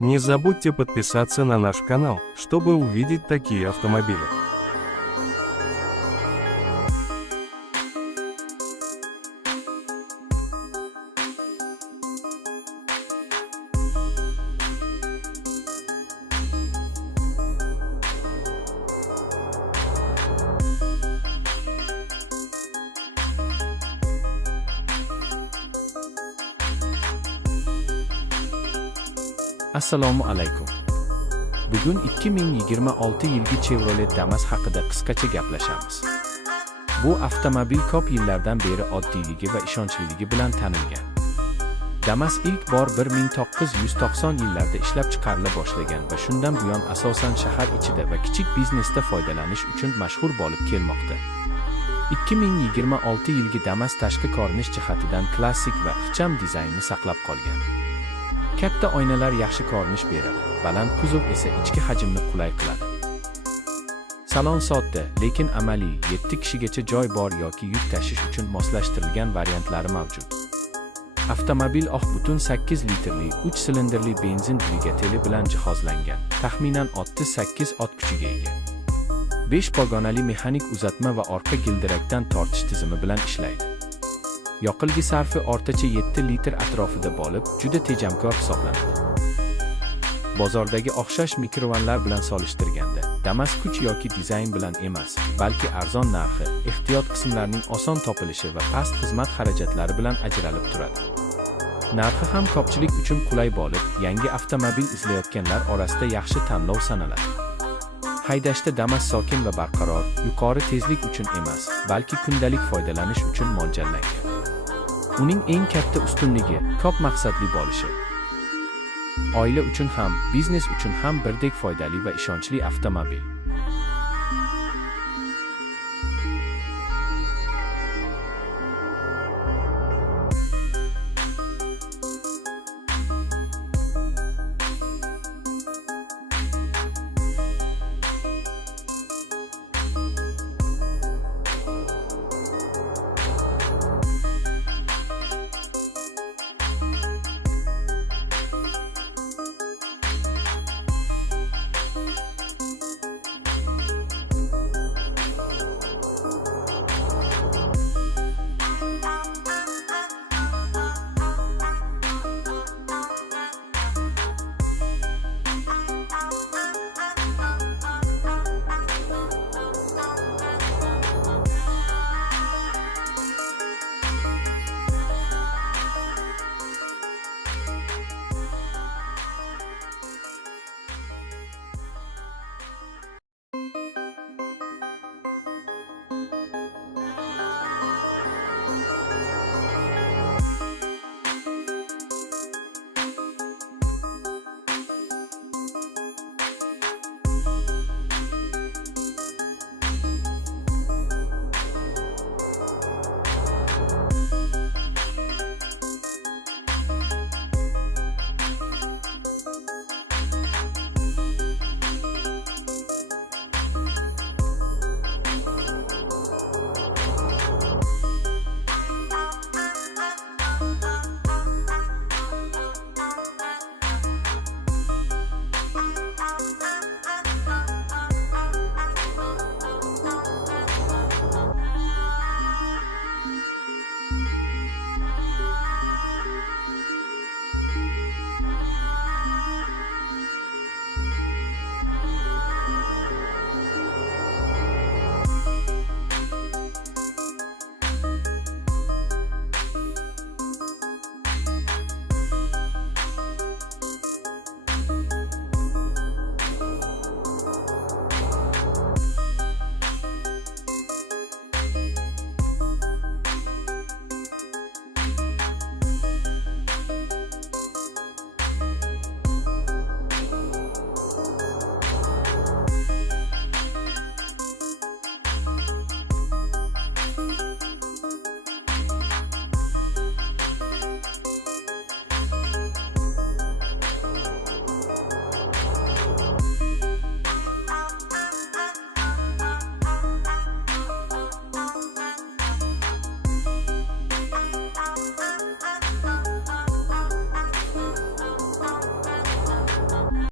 Не забудьте подписаться на наш канал, чтобы увидеть такие автомобили. Assalomu alaykum. Bugun 2026 yilgi Chevrolet Damas haqida qisqacha gaplashamiz. Bu avtomobil ko'p yillardan beri oddiyligi va ishonchliligi bilan tanilgan. Damas ilk bor 1990 yillarda ishlab chiqarila boshlagan va shundan buyon asosan shahar ichida va kichik biznesda foydalanish uchun mashhur bo'lib kelmoqda. 2026 yilgi Damas tashqi ko'rinish jihatidan klassik va ixcham dizaynni saqlab qolgan. Katta oynalar yaxshi ko'rinish beradi, baland kuzov esa ichki hajmni qulay qiladi. Salon sodda, lekin amaliy, 7 kishigacha joy bor yoki yuk tashish uchun moslashtirilgan variantlari mavjud. Avtomobil oq butun 8 litrli 3 silindrli benzin dvigateli bilan jihozlangan, taxminan 38 ot kuchiga ega. 5 pogonali mexanik uzatma va orqa gildirakdan tortish tizimi bilan ishlaydi. Yoqilg'i sarfi o'rtacha 7 litr atrofida bo'lib, juda tejamkor hisoblanadi. Bozordagi o'xshash mikrovanlar bilan solishtirganda, Damas kuch yoki dizayn bilan emas, balki arzon narxi, ehtiyot qismlarining oson topilishi va past xizmat xarajatlari bilan ajralib turadi. Narxi ham ko'pchilik uchun qulay bo'lib, yangi avtomobil izlayotganlar orasida yaxshi tanlov sanaladi. Haydashda Damas sokin va barqaror, yuqori tezlik uchun emas, balki kundalik foydalanish uchun mo'ljallangan. Uning eng katta ustunligi ko'p maqsadli bo'lishi. Oila uchun ham, biznes uchun ham birdek foydali va ishonchli avtomobil.